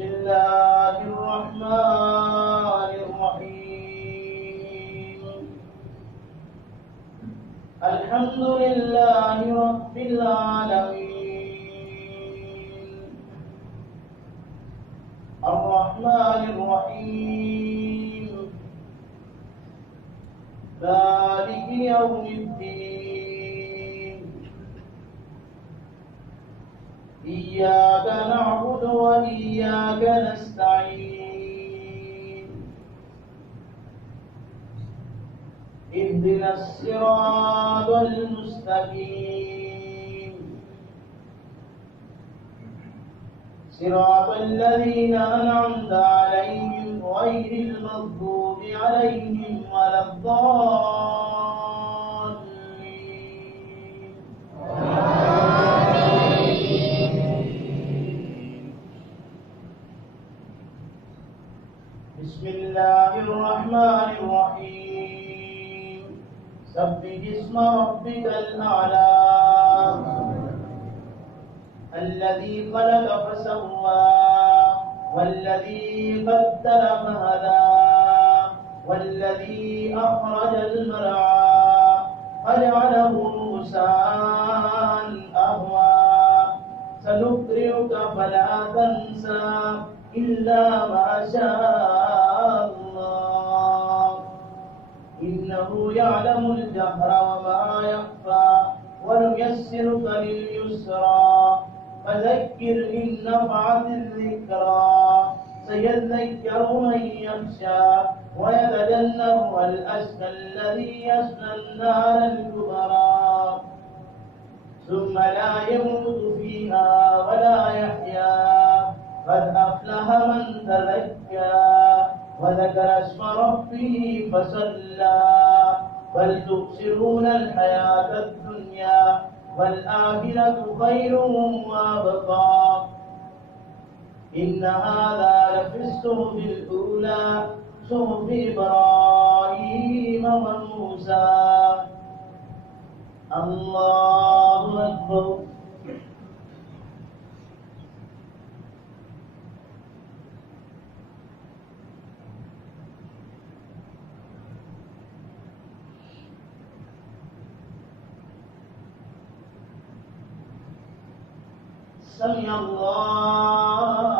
بسم الله الرحمن الرحيم الحمد لله رب العالمين الرحمن الرحيم مالك يوم الدين إياك نعبد وإياك نستعين اهدنا الصراط المستقيم صراط الذين أنعمت عليهم غير المغضوب عليهم ولا الضالين بسم الله الرحمن الرحيم سبح اسم ربك الأعلى الذي خلق فسوى والذي قدر فهدى والذي أخرج المرعى فجعله غثاء أهوى سنقرئك فلا تنسى إلا ما شاء الله إنه يعلم الجهر وما يخفى ونيسرك لليسرى فذكر إن نفعت الذكرى سيذكر من يخشى ويتجنبها الأشقى الذي يصلى النار الكبرى ثم لا يموت فيها ولا يحيا قد أفلح من تزكى وذكر اسم ربه فصلى بل تؤثرون الحياة الدنيا والآخرة خير وأبقى إن هذا لفي الصحف الأولى صحف إبراهيم وموسى الله أكبر سمع الله